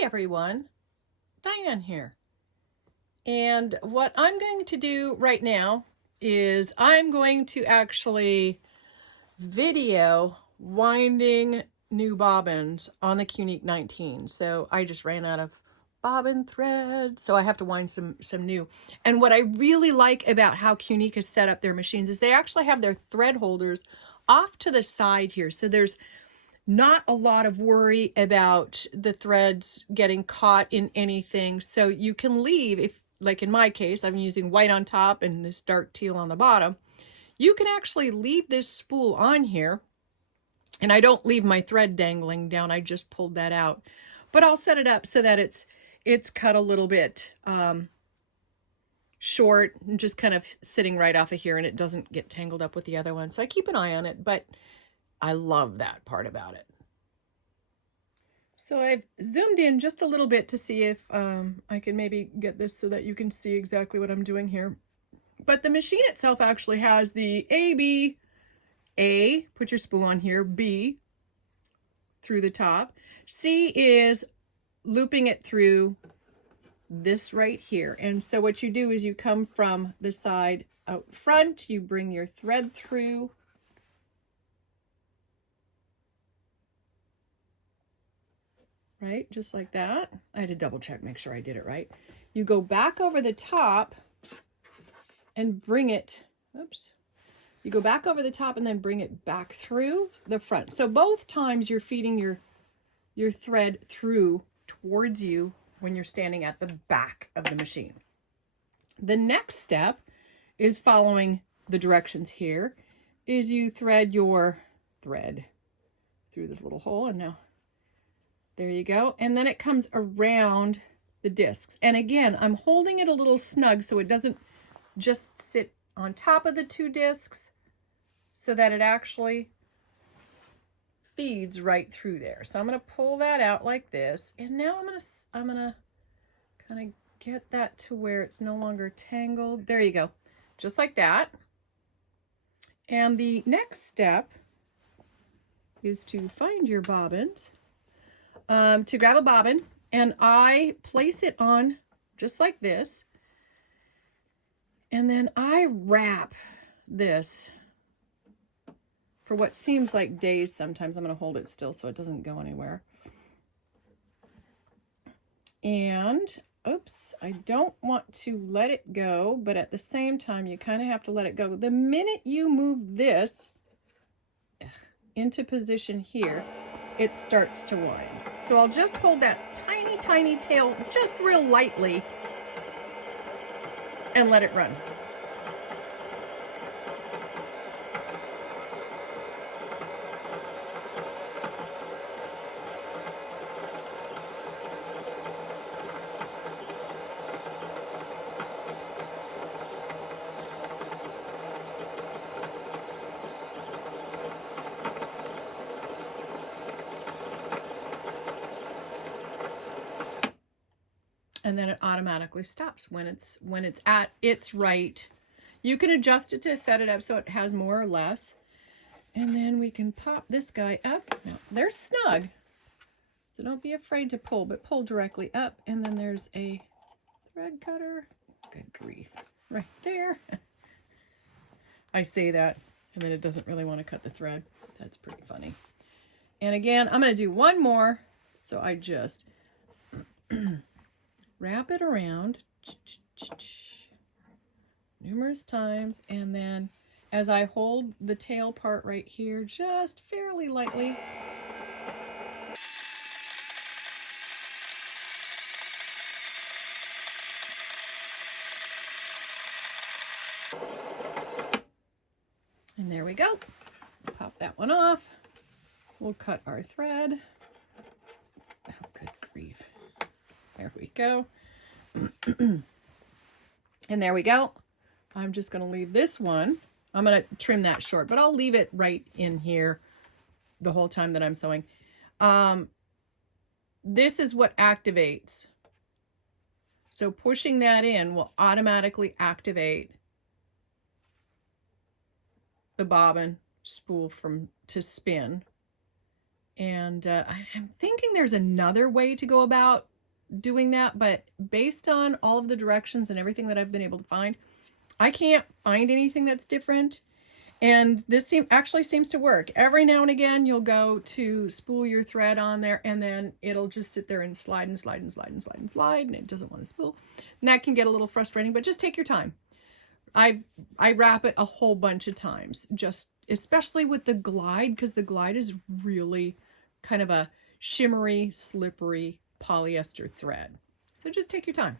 Hey everyone, Diane here. And what I'm going to do right now is I'm going to actually video winding new bobbins on the Qnique 19. So I just ran out of bobbin thread, so I have to wind some new. And what I really like about how Qnique has set up their machines is they actually have their thread holders off to the side here. So there's not a lot of worry about the threads getting caught in anything. So you can leave, if like in my case, I'm using white on top and this dark teal on the bottom, you can actually leave this spool on here. And I don't leave my thread dangling down, I just pulled that out. But I'll set it up so that it's cut a little bit short and just kind of sitting right off of here, and it doesn't get tangled up with the other one. So I keep an eye on it, but I love that part about it. So I've zoomed in just a little bit to see if I can maybe get this so that you can see exactly what I'm doing here. But the machine itself actually has the A, put your spool on here, B, through the top. C is looping it through this right here. And so what you do is you come from the side out front, you bring your thread through, right? Just like that. I had to double check, make sure I did it right. You go back over the top and bring it, oops. You go back over the top and then bring it back through the front. So both times you're feeding your thread through towards you when you're standing at the back of the machine. The next step is following the directions here, is you thread your thread through this little hole, and now there you go. And then it comes around the discs. And again, I'm holding it a little snug so it doesn't just sit on top of the two discs, so that it actually feeds right through there. So I'm going to pull that out like this. And now I'm going to kind of get that to where it's no longer tangled. There you go. Just like that. And the next step is to find your bobbins. To grab a bobbin, and I place it on just like this, and then I wrap this for what seems like days sometimes. I'm going to hold it still so it doesn't go anywhere. And oops, I don't want to let it go, but at the same time you kind of have to let it go. The minute you move this into position here, it starts to wind. So I'll just hold that tiny, tiny tail just real lightly and let it run. And then it automatically stops when it's at its right. You can adjust it to set it up so it has more or less. And then we can pop this guy up. Now, they're snug, so don't be afraid to pull, but pull directly up. And then there's a thread cutter. Good grief, right there. I say that, and then it doesn't really want to cut the thread. That's pretty funny. And again, I'm going to do one more. So I just wrap it around numerous times, and then as I hold the tail part right here, just fairly lightly, and there we go. Pop that one off. We'll cut our thread. Oh, good grief. There we go. And there we go. I'm just going to leave this one. I'm going to trim that short, but I'll leave it right in here the whole time that I'm sewing. This is what activates. So pushing that in will automatically activate the bobbin spool to spin. And I'm thinking there's another way to go about doing that, but based on all of the directions and everything that I've been able to find, I can't find anything that's different. And this actually seems to work. Every now and again, you'll go to spool your thread on there, and then it'll just sit there and slide and slide and slide and slide and slide, and it doesn't want to spool. And that can get a little frustrating, but just take your time. I wrap it a whole bunch of times, just especially with the glide, because the glide is really kind of a shimmery, slippery polyester thread. So just take your time.